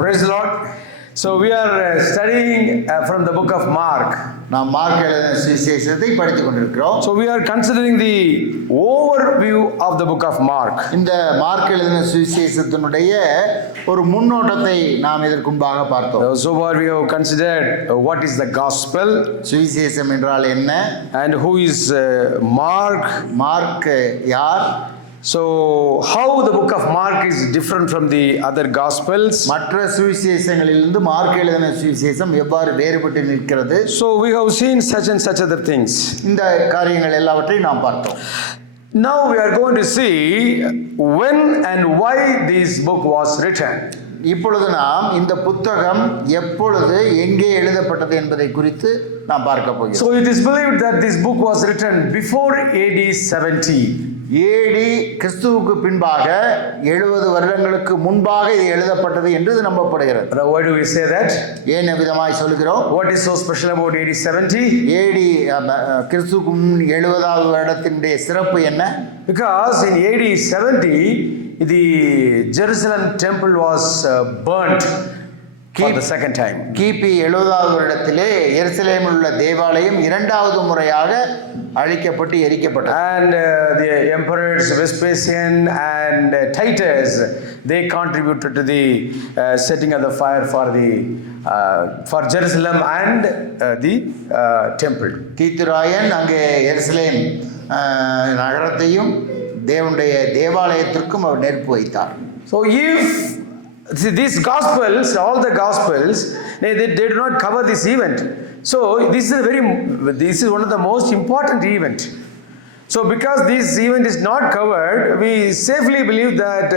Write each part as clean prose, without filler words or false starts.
Praise the Lord. So we are studying from the book of Mark. நாம் mark எழுதின சுவிசேஷத்தை படித்துக் கொண்டிருக்கிறோம். So we are considering the overview of the book of Mark. இந்த mark எழுதின சுவிசேஷத்தினுடைய ஒரு முன்னோட்டத்தை நாம் இதற்கு முன்பாக பார்த்தோம். So far we have considered what is the gospel, சுவிசேஷம் என்றால் என்ன, and who is Mark. Mark யார், So how the book of Mark is different from the other gospels. மற்ற சுவிசேஷங்களிலிருந்து மார்க் எழுதின சுவிசேஷம் எவ்வாறு வேறுபட்டு நிற்கிறது. So we have seen such and such other things. இந்த காரியங்கள் எல்லாவற்றையும் நாம் பார்த்தோம். Now we are going to see when and why this book was written. இப்பொழுது நாம் இந்த புத்தகம் எப்பொழுது எங்கே எழுதப்பட்டது என்பதை குறித்து நாம் பார்க்க போகிறோம். So it is believed that this book was written before AD 70. ஏடி கிறிஸ்துவுக்கு பின்பாக 70 வருடங்களுக்கு முன்பாக இது எழுதப்பட்டது என்று நம்பப்படுகிறது. Why do we say that? ஏன் விதமாய் சொல்கிறோம்? What is so special about AD 70? ஏடி கிறிஸ்துவுக்கு முன் 70வது வருடத்தினுடைய சிறப்பு என்ன? Because in AD 70 the Jerusalem temple was burnt for the second time. கிபி 70வது வருடத்திலே எருசலேமில் உள்ள தேவாலயம் இரண்டாவது முறையாக அழிக்கப்பட்டு எரிக்கப்பட்டது. And the emperors Vespasian and Titus, they contributed to the setting of the fire for Jerusalem and the temple. தீத்துராயன் அங்கே எருசலேம் நகரத்தையும் தேவனுடைய தேவாலயத்திற்கும் அவர் நெருப்பு வைத்தார். So if these gospels, all the gospels, they do not cover this event. So this is one of the most important event. So because this event is not covered, we safely believe that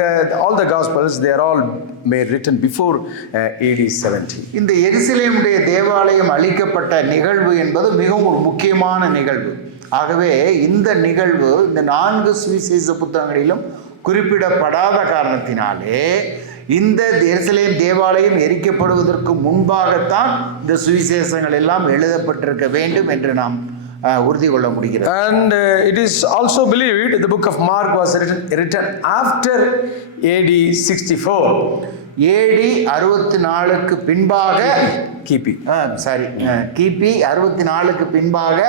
all the gospels, they are all written before AD 70. இந்த எருசலேமுடைய தேவாலயம் அழிக்கப்பட்ட நிகழ்வு என்பது மிகவும் ஒரு முக்கியமான நிகழ்வு. ஆகவே இந்த நிகழ்வு இந்த 4 சுவிசேஷ புத்தகங்களிலும் குறிப்பிடப்படாத காரணத்தினாலே இந்த எருசலேம் தேவாலயம் எரிக்கப்படுவதற்கு முன்பாகத்தான் இந்த சுவிசேஷங்கள் எல்லாம் எழுதப்பட்டிருக்க வேண்டும் என்று நாம் உறுதி கொள்ள முடிகிறது. And it is also believed the book of Mark was written after AD 64. AD 64க்கு பின்பாக கிபி 64க்கு பின்பாக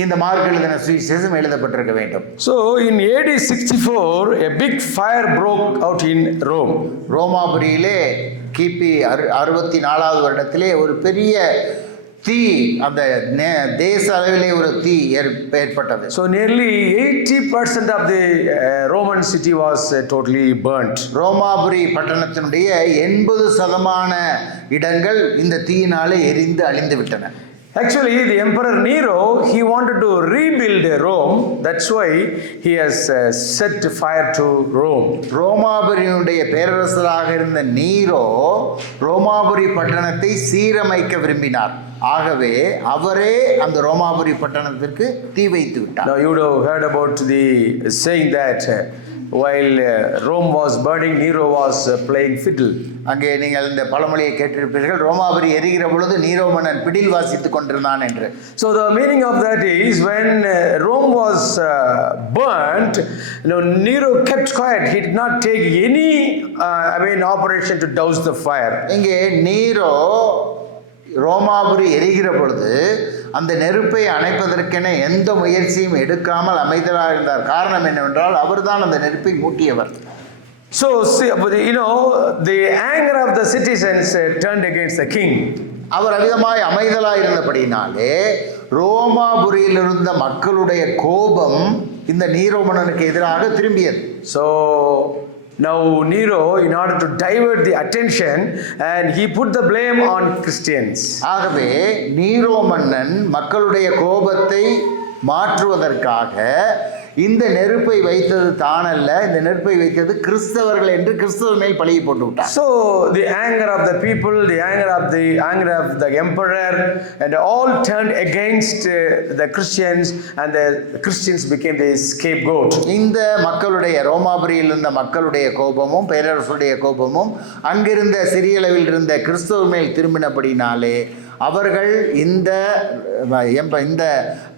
இந்த மார்க் எழுதின சுவிசேஷம் எழுதப்பட்டிருக்க வேண்டும். So in AD 64 a big fire broke out in Rome. ரோமாபுரியிலே கிபி 64வது வருடத்திலே ஒரு பெரிய தீ, அந்த தேச அளவிலே ஒரு தீ ஏற்பட்டது. So nearly 80% of the Roman city was totally burnt. ரோமாபுரி பட்டணத்தினுடைய 80% இடங்கள் இந்த தீயினாலே எரிந்து அழிந்து விட்டன. Actually, the Emperor Nero, he wanted to rebuild Rome. That's why he has set fire to Rome. ரோமாபுரியினுடைய பேரரசராக இருந்த நீரோ ரோமாபுரி பட்டணத்தை சீரமைக்க விரும்பினார். ஆகவே அவரே அந்த ரோமாபுரி பட்டணத்திற்கு தீ வைத்து விட்டார். Now you would have heard about the saying that while Rome was burning, Nero was playing fiddle. அங்கே நீங்கள் இந்த பழமொழியை கேட்டிருப்பீர்கள், ரோமாபுரி எரிகிற பொழுது நீரோ மன்னன் பிடில் வாசித்துக் கொண்டிருந்தான் என்று. So the meaning of that is when Rome was burnt, Nero kept quiet. He did not take any operation to douse the fire. இங்கே நீரோ ரோமாபுரி எரிகிற பொழுது அந்த நெருப்பை அணைப்பதற்கென எந்த முயற்சியும் எடுக்காமல் அமைதலாக இருந்தார். காரணம் என்னவென்றால் அவர்தான் அந்த நெருப்பை மூட்டியவர். So the anger of the citizens turned against the king. அவர் அவிதமாய் அமைதலாக இருந்தபடினாலே ரோமாபுரியில் இருந்த மக்களுடைய கோபம் இந்த நீரோ மன்னனுக்கு எதிராக திரும்பியது. So now Nero, in order to divert the attention, and he put the blame on Christians. ஆகவே நீரோ மன்னன் மக்களுடைய கோபத்தை மாற்றுவதற்காக இந்த நெருப்பை வைத்தது தானல்ல, இந்த நெருப்பை வைத்தது கிறிஸ்தவர்கள் என்று கிறிஸ்தவர் மேல் பழியை போட்டு விட்டார். So the anger of the people, the anger of the emperor, and all turned against the Christians, and the Christians became the scapegoat. இந்த மக்களுடைய ரோமாபுரியில் இருந்த மக்களுடைய கோபமும் பேரரசுடைய கோபமும் அங்கிருந்த சிறிய அளவில் இருந்த கிறிஸ்தவர் மேல் திரும்பினபடினாலே அவர்கள் இந்த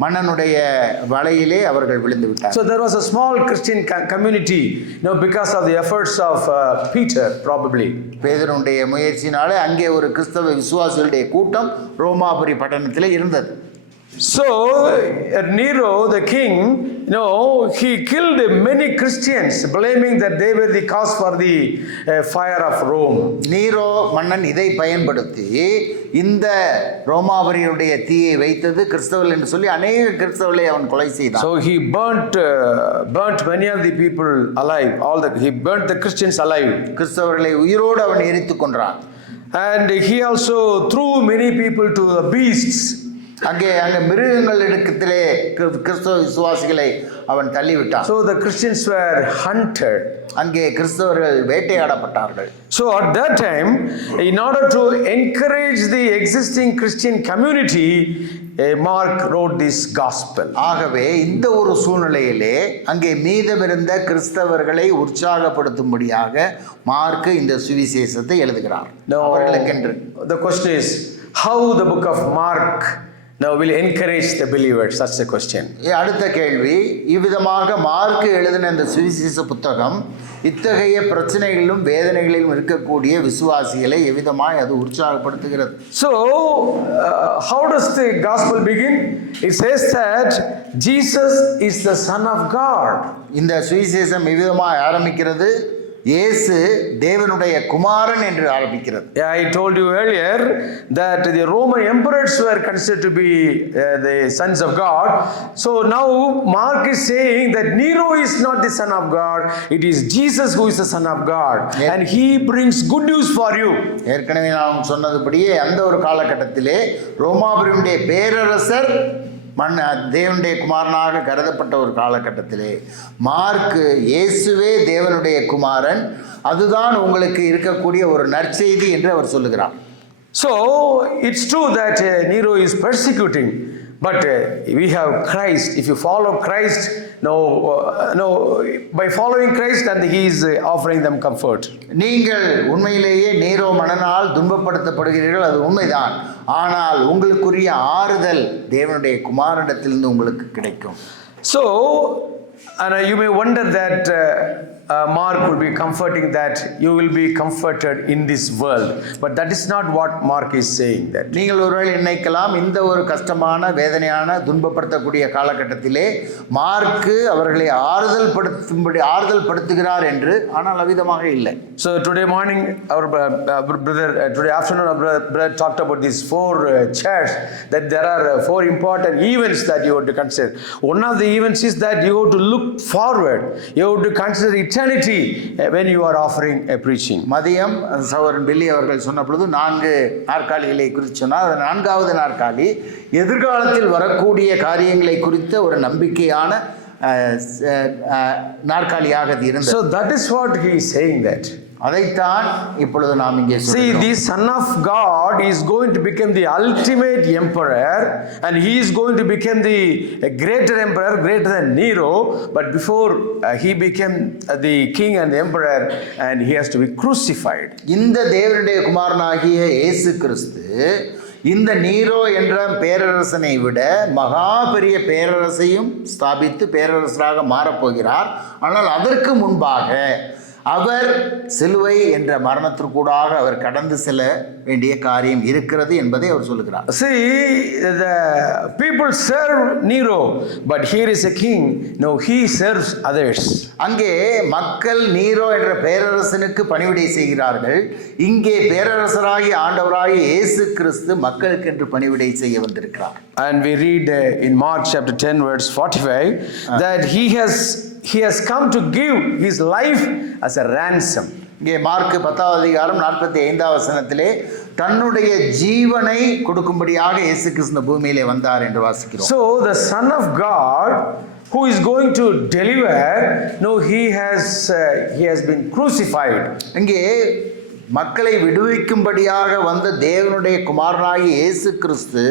மன்னனுடைய வலையிலே அவர்கள் விழுந்து விட்டார். So there was a small Christian community, because of the efforts of Peter, probably. பேதுருடைய முயற்சினாலே அங்கே ஒரு கிறிஸ்தவ விசுவாசிகளுடைய கூட்டம் ரோமாபுரி பட்டணத்திலே இருந்தது. So Nero, the king, he killed many Christians, blaming that they were the cause for the fire of Rome. நீரோ மன்னன் இதை பயன்படுத்தி இந்த ரோமாபுரியுடைய தீயை வைத்தது கிறிஸ்தவர்கள் என்று சொல்லி அநேக கிறிஸ்தவர்களை அவன் கொலை செய்தான். So he burnt many of the people alive. He burnt the Christians alive. கிறிஸ்தவர்களை உயிரோடு அவன் எரித்துக் கொன்றான். And he also threw many people to the beasts. அங்கே மிருகங்கள் இடத்திலே கிறிஸ்தவ விசுவாசிகளை அவன் தள்ளிவிட்டான். So the Christians were hunted. அங்கே கிறிஸ்தவர்கள் வேட்டையாடப்பட்டார்கள். So at that time, in order to encourage the existing Christian community, Mark wrote this gospel. ஆகவே இந்த ஒரு சூழ்நிலையிலே அங்கே மீதமிருந்த கிறிஸ்தவர்களை உற்சாகப்படுத்தும்படியாக மார்க் இந்த சுவிசேஷத்தை எழுதுகிறார். அவர்களுக்கென்று. The question is, how the book of Mark now will encourage the believers? That's the question. அடுத்த கேள்வி, இவ்விதமாக மார்க் எழுதின இந்த சுவிசேஷ புத்தகம் இத்தகைய பிரச்சனைகளிலும் வேதனைகளிலும் இருக்கக்கூடிய விசுவாசிகளை எவ்விதமாய் அது உற்சாகப்படுத்துகிறது? So how does the gospel begin? It says that Jesus is the Son of God. இந்த சுவிசேஷம் எவ்விதமாய் ஆரம்பிக்கிறது? இயேசு தேவனுடைய குமாரன் என்று ஆரம்பிக்கிறது. I told you earlier that the Roman emperors were considered to be the sons of God. So now Mark is saying that Nero is not the son of God. It is Jesus who is the son of God. And he brings good news for you. ஏற்கனவே நான் சொன்னதுபடியே அந்த ஒரு காலகட்டத்திலே ரோமாபுரியுடைய பேரரசர் தேவனுடைய குமாரனாக கருதப்பட்ட ஒரு காலகட்டத்திலே மார்க்கு இயேசுவே தேவனுடைய குமாரன், அதுதான் உங்களுக்கு இருக்கக்கூடிய ஒரு நற்செய்தி என்று அவர் சொல்லுகிறார். So it's true that Nero is persecuting, but we have Christ. If you follow Christ, by following Christ, and he is offering them comfort. நீங்கள் உண்மையிலேயே நீரோ மன்னனால் துன்பப்படுத்தப்படுகிறீர்கள், அது உண்மைதான். ஆனால் உங்களுக்குரிய ஆறுதல் தேவனுடைய குமாரனிடத்திலிருந்து உங்களுக்கு கிடைக்கும். So you may wonder that Mark will be comforting that you will be comforted in this world, but that is not what Mark is saying. That நீங்கள் ஒருவேளை நினைக்கலாம் இந்த ஒரு கஷ்டமான வேதனையான துன்பப்படுத்தக்கூடிய காலகட்டத்திலே மார்க்கு அவர்களை ஆறுதல் படுத்துகிறார் என்று, ஆனால் அவ்விதமாக இல்லை. So today morning our brother, today afternoon our brother talked about these 4 chairs, that there are 4 important events that you have to consider. One of the events is that you have to look forward, you have to consider eternity when you are offering a preaching. மதியம் சகோதரன் பில்லி அவர்கள் சொன்ன பொழுது 4 நாற்காலிகளை குறித்து சொன்னார். அது 4வது நாற்காலி எதிர்காலத்தில் வரக்கூடிய காரியங்களை குறித்த ஒரு நம்பிக்கையான நாற்காலியாக இருந்தது. So that is what he is saying, that அதைத்தான் இப்பொழுது நாம் இங்கே see, the Son of God is going to become the ultimate emperor, and he is going to become the greater emperor, greater than Nero. But before he became the king and the emperor, and he has to be crucified. இந்த தேவனுடைய குமாரனாகிய இயேசு கிறிஸ்து இந்த நீரோ என்ற பேரரசனை விட மகா பெரிய பேரரசையும் ஸ்தாபித்து பேரரசராக மாறப்போகிறார். ஆனால் அதற்கு முன்பாக அவர் சிலுவை என்ற மரணத்திற்கூடாக அவர் கடந்து செல்ல வேண்டிய காரியம் இருக்கிறது என்பதை அவர் சொல்லுகிறார். See, the people serve Nero, but here is a king. No, he serves others. அங்கே மக்கள் நீரோ என்ற பேரரசனுக்கு பணிவிடை செய்கிறார்கள். இங்கே பேரரசராகி ஆண்டவராகிய இயேசு கிறிஸ்து மக்களுக்கு என்று பணிவிடை செய்ய வந்திருக்கிறார். And we read in Mark chapter 10 verse 45 that he has come to give his life as a ransom. இங்கே மார்க் 10வது அதிகாரம் 45வது வசனத்திலே தன்னுடைய ஜீவனை கொடுக்கும்படியாக இயேசு கிறிஸ்து பூமியிலே வந்தார் என்று வாசிக்கிறோம். So the Son of God who is going to deliver, no, he has been crucified. இங்கே மக்களை விடுவிக்கும்படியாக வந்த தேவனுடைய குமாரனாகிய இயேசு கிறிஸ்து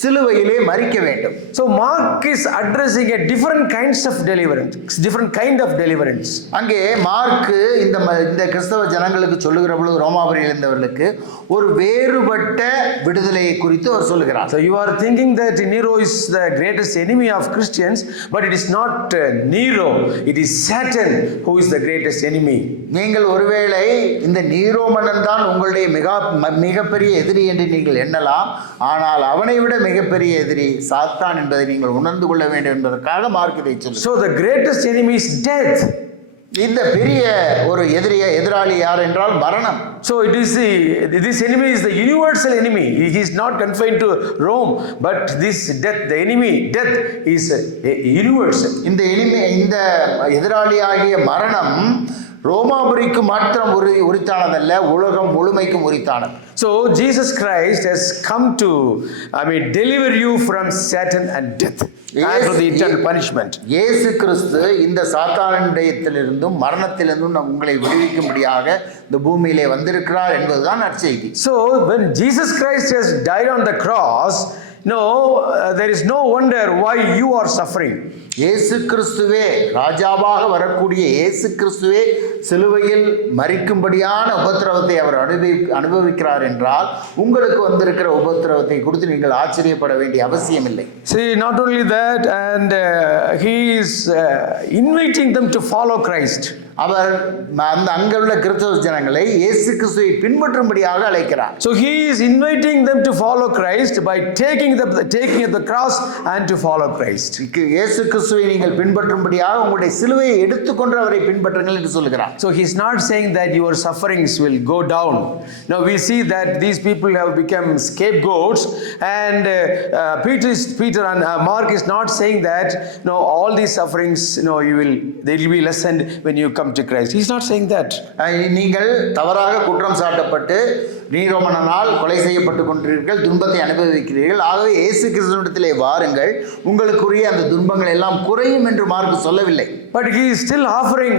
சிலுவையிலே மரிக்க வேண்டும். So Mark is addressing a different kinds of deliverance, different kind of deliverance. அங்கே மார்க் இந்த கிறிஸ்தவ ஜனங்களுக்கு சொல்லுகிற பொழுது ரோமாபுரியில் இருந்தவர்களுக்கு ஒரு வேறுபட்ட விடுதலையை குறித்து அவர் சொல்லுகிறார். So you are thinking that Nero is the greatest enemy of Christians, but it is not Nero, it is Satan who is the greatest enemy. நீங்கள் ஒருவேளை இந்த நீரோ மன்னன் தான் உங்களுடைய மிகப்பெரிய எதிரி என்று நீங்கள் எண்ணலாம். ஆனால் அவனை விட மிகப்பெரிய எதிரி சாத்தான் என்பதை நீங்கள் உணர்ந்து கொள்ள வேண்டும் என்பதற்காக மார்க் இதை சொல்லுகிறார். So the greatest enemy is death. இந்த பெரிய ஒரு எதிராளி யார் என்றால் மரணம். So this enemy is the universal enemy. He is not confined to Rome, but this death, the enemy death is universal. இந்த எதிராளியாகிய மரணம் ரோமாபுரிக்கு மாத்திரம் உரித்தானதல்ல, உலகம் முழுமைக்கும் உரித்தானது. So Jesus Christ has come to deliver you from Satan and death and from the eternal punishment. இயேசு கிறிஸ்து இந்த சாத்தானிடத்திலிருந்தும் மரணத்திலிருந்தும் உங்களை விடுவிக்கும்படியாக இந்த பூமியிலே வந்திருக்கிறார் என்பதுதான் நற்செய்தி. So when Jesus Christ has died on the cross, there is no wonder why you are suffering. இயேசு கிறிஸ்துவே ராஜாவாக வரக்கூடிய இயேசு கிறிஸ்துவே சிலுவையில் மரிக்கும்படியான உபத்திரவத்தை அவர் அனுபவிக்கிறார் என்றால் உங்களுக்கு வந்திருக்கிற உபத்திரவத்தை குறித்து நீங்கள் ஆச்சரியப்பட வேண்டிய அவசியம் இல்லை. See, not only that, and he is inviting them to follow Christ. அவர் அங்குள்ள கிறிஸ்தவ ஜனங்களை இயேசு கிறிஸ்துவை பின்பற்றும்படியாக அழைக்கிறார். So he is inviting them to follow Christ by taking up the cross and to follow Christ. இயேசு கிறிஸ்துவை நீங்கள் பின்பற்றும்படியாக உங்களுடைய சிலுவையை எடுத்துக்கொண்டு அவரை பின்பற்றுங்கள் என்று சொல்கிறார். So he is not saying that your sufferings will go down. Now we see that these people have become scapegoats, and Peter and Mark is not saying that all these sufferings they will be lessened when you come to Christ. He is not saying that. நீங்கள் தவறாக குற்றம் சாட்டப்பட்டு நீரோமனால் கொலை செய்யப்பட்டு கொண்டிருக்கிறீர்கள், துன்பத்தை அனுபவிக்கிறீர்கள். ஆகவே இயேசு கிறிஸ்துவிடத்திலே வாருங்கள், உங்களுக்குரிய அந்த துன்பங்கள் எல்லாம் குறையும் என்று மார்க் சொல்லவில்லை. But he is still offering,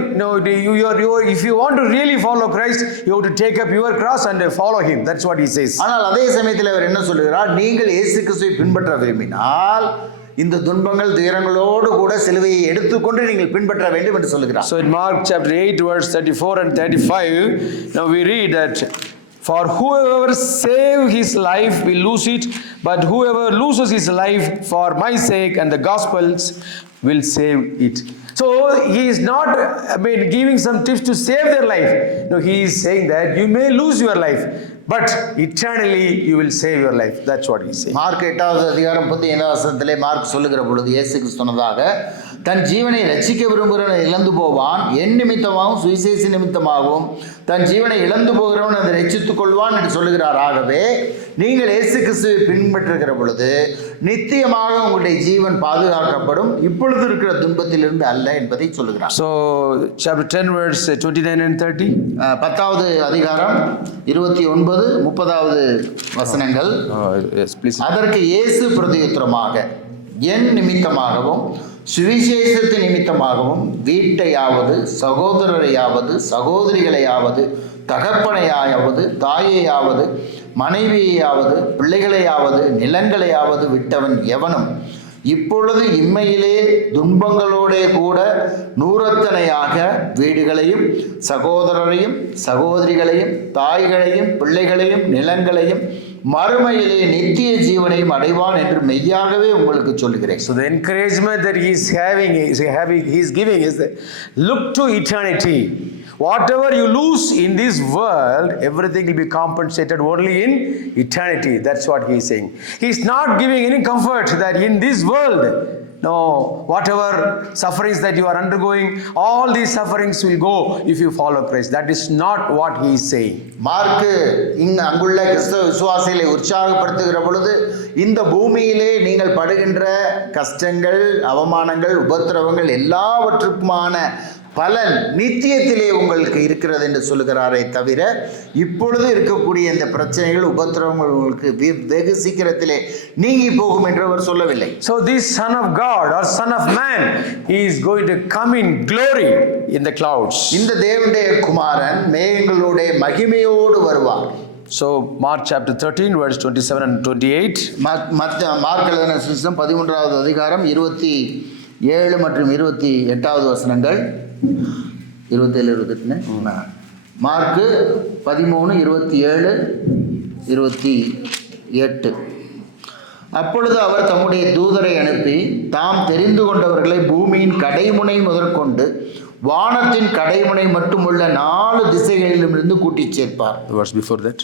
if you want to really follow Christ, you have to take up your cross and follow him. That's what he says. ஆனால் அதே சமயத்தில் அவர் என்ன சொல்கிறார்? நீங்கள் இயேசு கிறிஸ்துவை பின்பற்ற விரும்பினால் இந்த துன்பங்கள் துயரங்களோடு கூட சிலுவையை எடுத்துக்கொண்டு நீங்கள் பின்பற்ற வேண்டும் என்று சொல்கிறார். So in Mark chapter 8 verse 34 and 35, now we read that for whoever save his life will lose it, but whoever loses his life for my sake and the gospel's will save it. So he is not giving some tips to save their life. No, he is saying that you may lose your life, but eternally you will save your life. That's what he is saying. Mark 8வது அதிகாரம் 15வது வசனத்திலே mark சொல்லுகிற பொழுது இயேசு கிறிஸ்து சொன்னதாக, தன் ஜீவனை ரட்சிக்க விரும்புகிறவன் இழந்து போவான், என் நிமித்தமாகவும் சுவிசேஷ நிமித்தமாகவும் தன் ஜீவனை இழந்து போகிறவன் அதை ரட்சித்துக் கொள்வான் என்று சொல்லுகிறார். ஆகவே நீங்கள் இயேசு கிறிஸ்துவை பின்பற்றுகிற பொழுது நித்தியமாக உங்களுடைய ஜீவன் பாதுகாக்கப்படும், இப்பொழுது இருக்கிற துன்பத்திலிருந்து அல்ல என்பதை சொல்லுகிறார். So chapter 10 verse 29 and 30, 10வது அதிகாரம் 29 30வது வசனங்கள். yes please. அதற்கு இயேசு பிரதியுத்தரமாக, என் நிமித்தமாகவும் சுவிசேஷத்து நிமித்தமாகவும் வீட்டையாவது சகோதரரையாவது சகோதரிகளையாவது தகப்பனையாவது தாயையாவது மனைவியையாவது பிள்ளைகளையாவது நிலங்களையாவது விட்டவன் எவனும் இப்பொழுது இம்மையிலே துன்பங்களோடே கூட நூறத்தனையாக வீடுகளையும் சகோதரரையும் சகோதரிகளையும் தாய்களையும் பிள்ளைகளையும் நிலங்களையும் மறுமையிலே நித்திய ஜீவனையும் அடைவான் என்று மெய்யாகவே உங்களுக்கு சொல்லுகிறேன். So the encouragement that he is giving is that look to eternity. Whatever you lose in this world, everything will be compensated only in eternity. That's what he is saying. He is not giving any comfort that in this world, whatever sufferings that you are undergoing, all these sufferings will go if you follow Christ. That is not what he is saying. Mark அங்குள்ள கிறிஸ்தவ விசுவாசிகளை உற்சாகப்படுத்துகிற பொழுது இந்த பூமியிலே நீங்கள் படுகின்ற கஷ்டங்கள், அவமானங்கள், உபத்திரவங்கள் எல்லாவற்றுக்குமான பலன் நித்தியத்திலே உங்களுக்கு இருக்கிறது என்று சொல்லுகிறாரே தவிர இப்பொழுது இருக்கக்கூடிய இந்த பிரச்சனைகள் உபத்திரவங்கள் உங்களுக்கு வெகு சீக்கிரத்திலே நீங்கி போகும் என்று அவர் சொல்லவில்லை. So this Son of God or Son of Man, he is going to come in glory in the clouds. இந்த தேவனுடைய குமாரன் மேகங்களோட மகிமையோடு வருவார். So Mark chapter 13 verse 27 and 28. Mark எழுதின சுவிசேஷம் 13வது அதிகாரம் 27 மற்றும் 28வது வசனங்கள். 27 28 மார்க்கு 13 27 28. அப்பொழுது அவர் தம்முடைய தூதரை அனுப்பி தாம் தெரிந்து கொண்டவர்களை பூமியின் கடைமுனை முதற்கொண்டு வானத்தின் கடைமுனை மட்டுமுள்ள 4 திசைகளிலுமிருந்து கூட்டிச் சேர்ப்பார். The verse before that.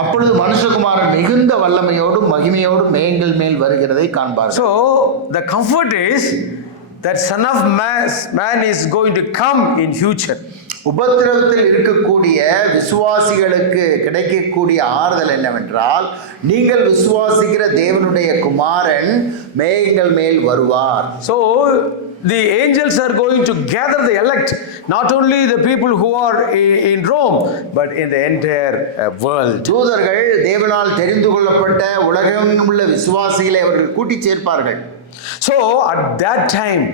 அப்பொழுது மனுஷகுமாரன் மிகுந்த வல்லமையோடும் மகிமையோடும் மேகங்கள் மேல் வருகிறதை காண்பார். So the comfort is that Son of Man is going to come in future. உபத்திரவத்தில் இருக்கக்கூடிய விசுவாசிகளுக்கு கிடைக்கக்கூடிய ஆறுதல் என்னவென்றால், நீங்கள் விசுவாசிக்கிற தேவனுடைய குமாரன் மேகங்கள் மேல் வருவார். So the angels are going to gather the elect, not only the people who are in Rome, but in the entire world. தூதர்கள் தேவனால் தெரிந்து கொள்ளப்பட்ட உலகெங்கும் உள்ள விசுவாசிகளை அவர்கள் கூட்டி சேர்ப்பார்கள். So at that time,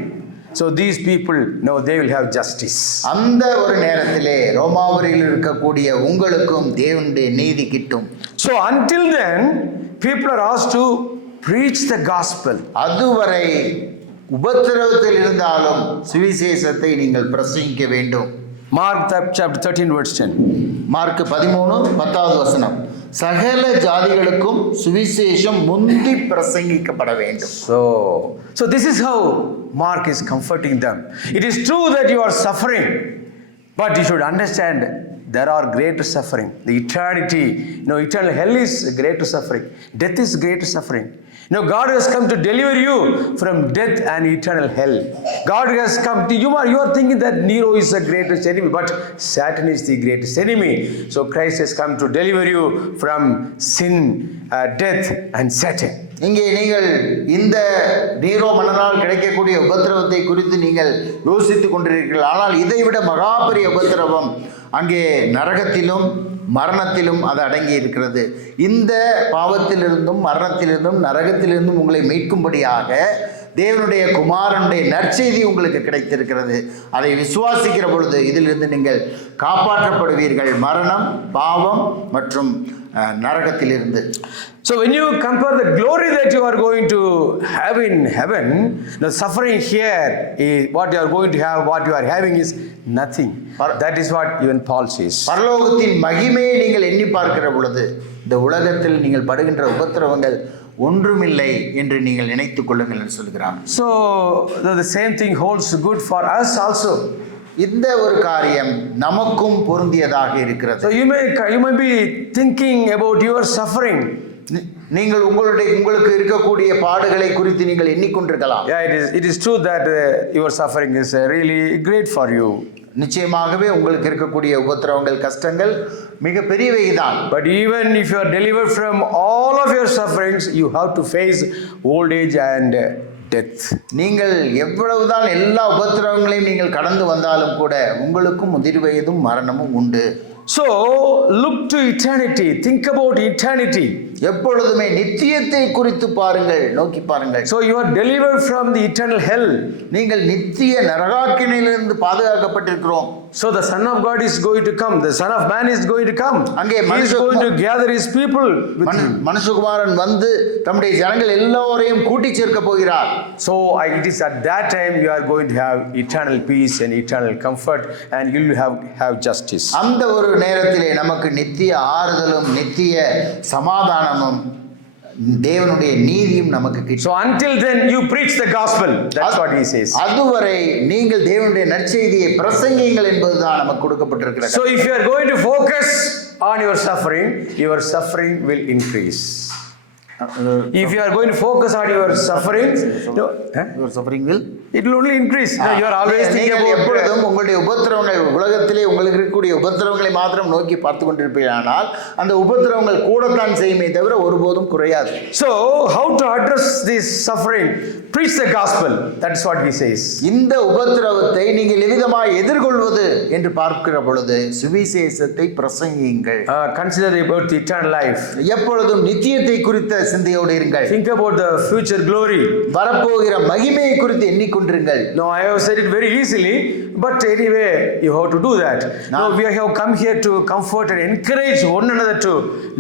so these people know they will have justice. அந்த ஒரு நேரத்திலே ரோமாபுரியில் இருக்கக்கூடிய உங்களுக்கும் தேவனுடைய நீதி கிட்டும். So until then, people are asked to preach the gospel. அதுவரை உபத்திரவத்தில் இருந்தாலும் சுவிசேஷத்தை நீங்கள் பிரசங்கிக்க வேண்டும். Mark chapter 13 verse 10. மார்க் 13:10வது வசனம். சகல ஜாதிகளுக்கும் சுவிசேஷம் முந்தி பிரசங்கிக்கப்பட வேண்டும். So this is how Mark is comforting them. It is true that you are suffering, but you should understand there are greater suffering. The eternity, eternal hell is greater suffering. Death is greater suffering. God has come to deliver you from death and eternal hell. God has come to you are thinking that Nero is the greatest enemy, but Satan is the greatest enemy. So Christ has come to deliver you from sin, death and Satan. இங்கே நீங்கள் இந்த நீரோ மன்னனால் கிடைக்கக்கூடிய உபத்திரவத்தை குறித்து நீங்கள் யோசித்துக் கொண்டிருக்கிறீர்கள். ஆனால் இதைவிட மகாபெரிய உபத்திரவம் அங்கே நரகத்திலும் மரணத்திலும் அது அடங்கி இருக்கிறது. இந்த பாவத்திலிருந்தும் மரணத்திலிருந்தும் நரகத்திலிருந்தும் உங்களை மீட்கும்படியாக தேவனுடைய குமாரனுடைய நற்செய்தி உங்களுக்கு கிடைத்திருக்கிறது. அதை விசுவாசிக்கிற பொழுது இதிலிருந்து நீங்கள் காப்பாற்றப்படுவீர்கள், மரணம், பாவம் மற்றும் நரகத்திலிருந்து. So when you compare the glory that you are going to have in heaven, the suffering here is what you are going to have, what you are having is nothing. That is what even Paul says. பரலோகத்தின் மகிமையை நீங்கள் எண்ணி பார்க்கிற பொழுது இந்த உலகத்தில் நீங்கள் படுகின்ற உபத்திரவங்கள் ஒன்றுமில்லை என்று நீங்கள் நினைத்துக் கொள்ளுங்கள் என்று சொல்கிறார். So the same thing holds good for us also. இந்த ஒரு காரியம் நமக்கும் பொருந்தியதாக இருக்கிறது. So you may be thinking about your suffering. நீங்கள் உங்களுக்கு இருக்கக்கூடிய பாடுகளை குறித்து நீங்கள் எண்ணிக்கொண்டிருக்கலாம். Yeah, it is true that your suffering is really great for you. நிச்சயமாகவே உங்களுக்கு இருக்கக்கூடிய உபத்திரவங்கள், கஷ்டங்கள் மிக பெரியவைதான். But even if you are delivered from all of your sufferings, you have to face old age and death. நீங்கள் எவ்வளவுதான் எல்லா உபத்திரவங்களையும் நீங்கள் கடந்து வந்தாலும் கூட உங்களுக்கும் முதிர் வயதும் மரணமும் உண்டு. So look to eternity, think about eternity. எப்பொழுதுமே நித்தியத்தை குறித்து பாருங்கள், நோக்கி பாருங்கள். So you are delivered from the eternal hell. நீங்கள் நித்திய நரகாக்கினிலிருந்து பாதுகாக்கப்பட்டிருக்கிறோம். So the Son of God is going to come, the Son of Man is going to come. அங்கே He is going to gather his people with him. மனுஷகுமாரன் வந்து தம்முடைய ஜனங்கள் எல்லோரையும் கூட்டி சேர்க்க போகிறார். So it is at that time you are going to have eternal peace and eternal comfort, and you will have justice. அந்த ஒரு நேரத்திலே நமக்கு நித்திய ஆறுதலும் நித்திய சமாதானமும் தேவனுடைய நீதியும் நமக்கு கிடைக்கும். So until then you preach the gospel. That's what he says. அதுவரை நீங்கள் தேவனுடைய நற்செய்தியை பிரசங்கியுங்கள் என்பதுதான் நமக்கு கொடுக்கப்பட்டிருக்கிறது. So if you are going to focus on your suffering will increase. If you are going to focus on your suffering, your suffering will it will only increase. You are always thinking about எப்பொழுதும் உங்களுடைய உபத்திரவங்கள், உலகத்திலே உங்களுக்கு இருக்கக்கூடிய உபத்திரவங்களை மாத்திரம் நோக்கி பார்த்து கொண்டிருப்பீர்களானால் அந்த உபத்திரவங்கள் கூடத்தான் செய்யுமே தவிர ஒருபோதும் குறையாது. So how to address this suffering? preach the gospel. That's what he says. இந்த உபத்திரவத்தை நீங்கள் எவ்விதமாய் எதிர்கொள்வது என்று பார்க்கிற பொழுது சுவிசேஷத்தை பிரசங்கியுங்கள். Consider about the eternal life. எப்பொழுதும் நித்தியத்தை குறித்த சிந்தையோடு இருங்கள். Think about the future glory. வரப்போகிற மகிமையை குறித்து எண்ணிக்கொண்டிருங்கள். No, I have said it very easily, but anyway, you have to do that. No, we have come here to comfort and encourage one another to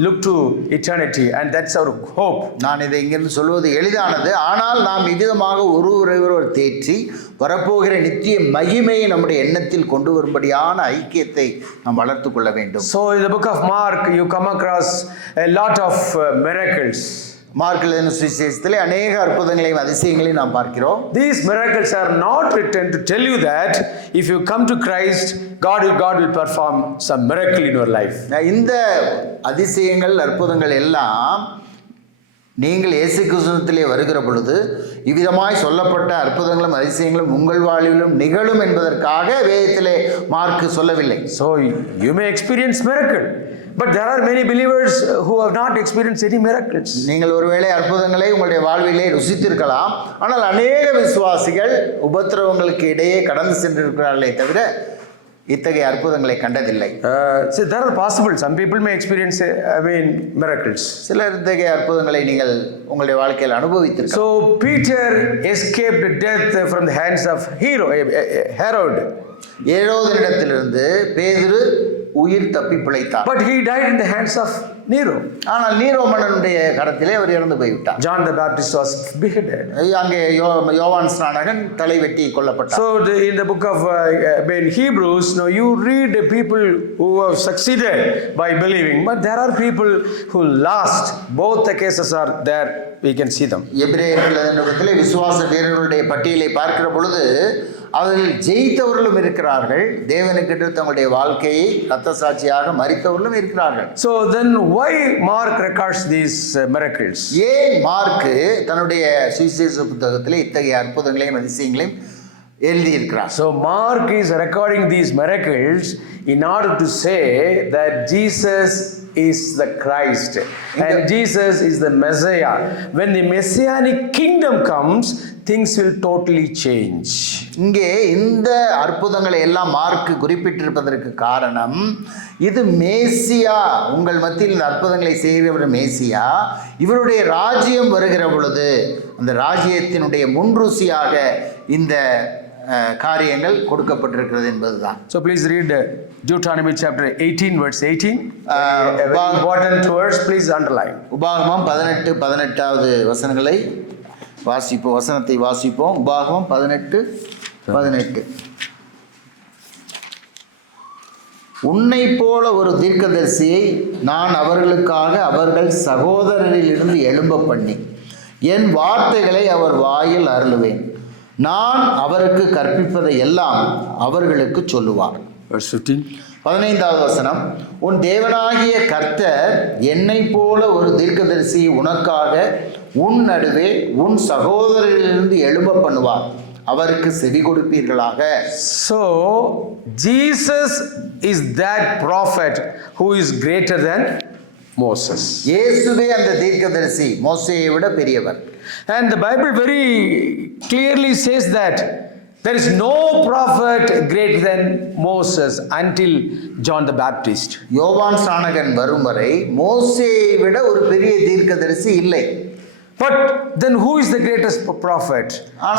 look to eternity, and that's our hope. நான் இதை இங்கிருந்து சொல்வது எளிதானது, ஆனால் நாம் இவ்விதமாக ஒருவரை தேற்றி வரப்போகிற நித்திய மகிமையை நம்முடைய எண்ணத்தில் கொண்டு வரும்படியான ஐக்கியத்தை நாம் வளர்த்து கொள்ள வேண்டும். So in the book of Mark, you come across a lot of miracles. Mark எழுதின சுவிசேஷத்திலே அநேக அற்புதங்களையும் அதிசயங்களையும் நாம் பார்க்கிறோம். These miracles are not written to tell you that if you come to Christ, God will perform some miracle in your life. இந்த அதிசயங்கள் அற்புதங்கள் எல்லாம் நீங்கள் இயேசு கிறிஸ்துவிலே வருகிற பொழுது இவ்விதமாய் சொல்லப்பட்ட அற்புதங்களும் அதிசயங்களும் உங்கள் வாழ்விலும் நிகழும் என்பதற்காக வேதத்திலே மார்க் சொல்லவில்லை. So you may experience miracle, but there are many believers who have not experienced any miracles. நீங்கள் ஒருவேளை அற்புதங்களை உங்களுடைய வாழ்விலே ருசித்திருக்கலாம், ஆனால் அநேக விசுவாசிகள் உபத்திரவங்களுக்கு இடையே கடந்து சென்றிருக்கிறார்களே தவிர இத்தகைய அற்புதங்களை கண்டதில்லை. So there are possible. Some people may experience, miracles. சிலர் இத்தகைய அற்புதங்களை நீங்கள் உங்களுடைய வாழ்க்கையில் அனுபவித்திருக்கலாம். So Peter escaped death from the hands of Herod. ஏரோதனிடத்திலிருந்து பேதுரு உயிர் தப்பி பிழைத்தார். But he died in the hands of Nero. ஆனால் நீரோ மன்னனுடைய கரத்திலே அவர் இறந்து போய்விட்டார். John the Baptist was beheaded. அங்கே யோவான் ஸ்நானகன் தலை வெட்டி கொல்லப்பட்டார். So in the book of Hebrews, you read people who have succeeded by believing, but there are people who lost. Both the cases are there. We can see them. எபிரேயர்களிடத்திலே விசுவாச வீரர்களுடைய பட்டியலை பார்க்கிற பொழுது அவர்கள் ஜெயித்தவர்களும் இருக்கிறார்கள், தேவனுக்கு தங்களுடைய வாழ்க்கையை இரத்த சாட்சியாக மரித்தவர்களும் இருக்கிறார்கள். So then why Mark records these miracles? ஏன் மார்க் தன்னுடைய சுவிசேஷ புத்தகத்திலே இத்தகைய அற்புதங்களையும் அதிசயங்களையும் எழுதியிருக்கிறார்? So Mark is recording these miracles in order to say that Jesus is the Christ and Jesus is the Messiah. When the messianic kingdom comes, things will totally change. இங்கே இந்த அற்புதங்களை எல்லாம் மார்க் குறிப்பிட்டிருப்பதற்கு காரணம், இது மேசியா, உங்கள் மத்தியில் இந்த அற்புதங்களை செய்கிறவர் மேசியா, இவருடைய ராஜ்யம் வருகிற பொழுது அந்த ராஜ்யத்தினுடைய முன்ருசியாக இந்த காரியங்கள் கொடுக்கப்பட்டிருக்கிறது என்பதுதான். So please read Deuteronomy chapter 18 verse 18. Important words, please underline. உபாகமம் 18 வசனங்களை வாசிப்போம், வசனத்தை வாசிப்போம். உபாகமம் 18. உன்னை போல ஒரு தீர்க்கதரிசியை நான் அவர்களுக்காக அவர்கள் சகோதரரிலிருந்து எழும்ப பண்ணி என் வார்த்தைகளை அவர் வாயில் அருளுவேன். நான் அவருக்கு கற்பிப்பதை எல்லாம் அவர்களுக்கு சொல்லுவார். 15வது வசனம், உன் தேவனாகிய கர்த்தர் என்னை போல ஒரு தீர்க்கதரிசி உனக்காக உன் நடுவே உன் சகோதரரிலிருந்து எழும்ப பண்ணுவார், அவருக்கு செவி கொடுப்பீர்களாக. So Jesus is that prophet who is greater than Moses. இயேசுவே அந்த தீர்க்கதரிசி, மோசேயை விட பெரியவர். And the Bible very clearly says that there is no prophet greater than Moses until John the Baptist. யோவான் ஸ்நானகன் வரும் வரை மோசேயை விட ஒரு பெரிய தீர்க்கதரிசி இல்லை. But then who is the greatest prophet?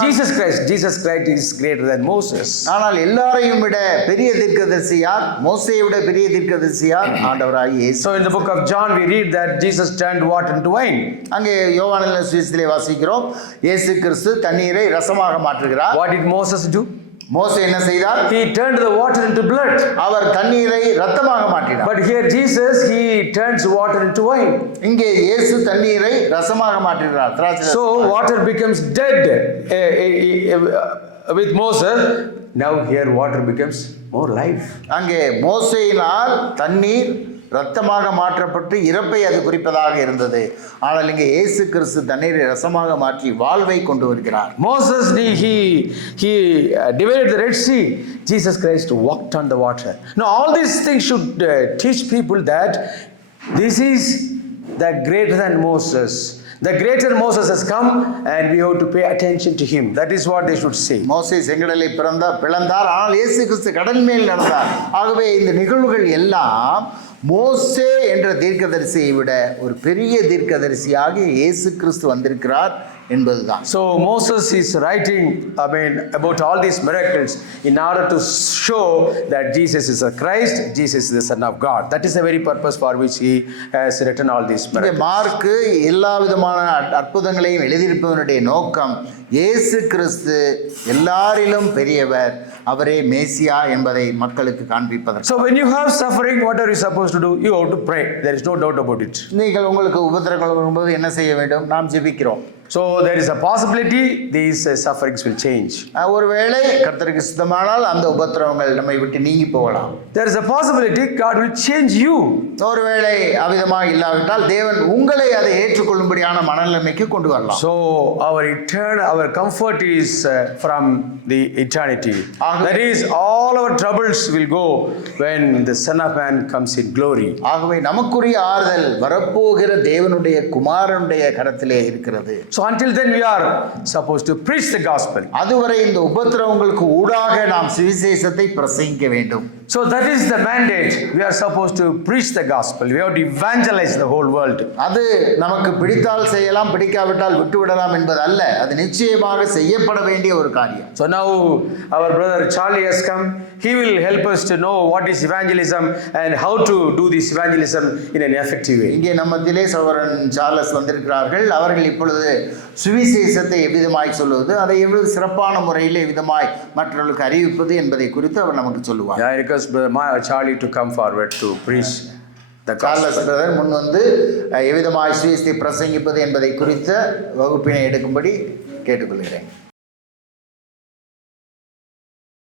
Jesus Christ. Jesus Christ is greater than Moses. ஆனால் எல்லாரையும் விட பெரிய தீர்க்கதரிசி யார்? மோசேயை விட பெரிய தீர்க்கதரிசி யார்? ஆண்டவராகிய இயேசு. So in the book of John we read that Jesus turned water into wine. அங்கே யோவானின் சுவிசேஷத்திலே வாசிக்கிறோம், இயேசு கிறிஸ்து தண்ணீரை ரசமாக மாற்றுகிறார். What did Moses do? மோசே என்ன செய்தார்? He turned the water into blood. அவர் தண்ணீரை இரத்தமாக மாற்றினார். But here Jesus, he turns water into wine. இங்கே இயேசு தண்ணீரை ரசமாக மாற்றுகிறார். So water becomes dead with Moses. Now here water becomes more life. அங்கே மோசேயினால் தண்ணீர் இரத்தமாக மாற்றப்பட்டு இறப்பை அது குறிப்பதாக இருந்தது. ஆனால் இங்கே இயேசு கிறிஸ்து தண்ணீரை ரசமாக மாற்றி வாழ்வை கொண்டு வருகிறார். Moses he divided the Red Sea. Jesus Christ walked on the water. Now all these things should teach people that this is the greater than Moses. The greater Moses has come and we have to pay attention to him. That is what they should say. மோசே செங்கடலை பிளந்தார், ஆனால் இயேசு கிறிஸ்து கடல் மேல் நடந்தார். ஆகவே இந்த நிகழ்வுகள் எல்லாம் மோசே என்ற தீர்க்கதரிசியை விட ஒரு பெரிய தீர்க்கதரிசியாக இயேசு கிறிஸ்து வந்திருக்கிறார் என்பதுதான். So Moses is writing, about all these miracles in order to show that Jesus is a Christ, Jesus is the Son of God. That is the very purpose for which he has written all these miracles. Mark எல்லா விதமான அற்புதங்களையும் எழுதியிருப்பதனுடைய நோக்கம் இயேசு கிறிஸ்து எல்லாரிலும் பெரியவர், அவரே மேசியா என்பதை மக்களுக்கு காண்பிப்பதற்கு. So when you have suffering, what are you supposed to do? You have to pray. There is no doubt about it. நீங்கள் உங்களுக்கு உபத்திரங்கள் வரும்போது என்ன செய்ய வேண்டும்? நாம் ஜெபிக்கிறோம். So there is a possibility these sufferings will change. ஒருவேளை கர்த்தருக்கு சித்தமானால் அந்த உபத்திரவங்கள் நம்மை விட்டு நீங்கி போகலாம். There is a possibility God will change you. ஒருவேளை அவிதமாக இல்லாவிட்டால் தேவன் உங்களை அதை ஏற்றுக்கொள்ளும்படியான மனநிலைமைக்கு கொண்டு வரலாம். So our comfort is from the eternity. That is, all our troubles will go when the Son of Man comes in glory. ஆகவே நமக்குரிய ஆறுதல் வரப்போகிற தேவனுடைய குமாரனுடைய கரத்திலே இருக்கிறது. So until then we are supposed to preach the gospel. அதுவரை இந்த உபத்திரவங்களுக்கு ஊடாக நாம் சுவிசேஷத்தை பிரசங்கிக்க வேண்டும். So that is the mandate. We are supposed to preach the gospel. We have to evangelize the whole world. அது நமக்கு பிடித்தால் செய்யலாம், பிடிக்காவிட்டால் விட்டுவிடலாம் என்பது அல்ல. அது நிச்சயமாக செய்யப்பட வேண்டிய ஒரு காரியம். So now our brother Charlie has come. He will help us to know what is evangelism and how to do this evangelism in an effective way. இங்கே நம்மத்திலே சகோதரன் சார்லஸ் வந்திருக்கிறார்கள். அவர்கள் இப்பொழுது சுவிசேஷத்தை எவ்விதமாய் சொல்லுவது, அதை எவ்வளவு சிறப்பான முறையில் எவ்விதமாய் மற்றவர்களுக்கு அறிவிப்பது என்பதை குறித்து அவர் நமக்கு சொல்லுவார். I request Brother Charlie to come forward to preach the Charles gospel. Brother முன் வந்து எவ்விதமாய் சுவிசேஷத்தை பிரசங்கிப்பது என்பதை குறித்த வகுப்பினை எடுக்கும்படி கேட்டுக்கொள்கிறேன்.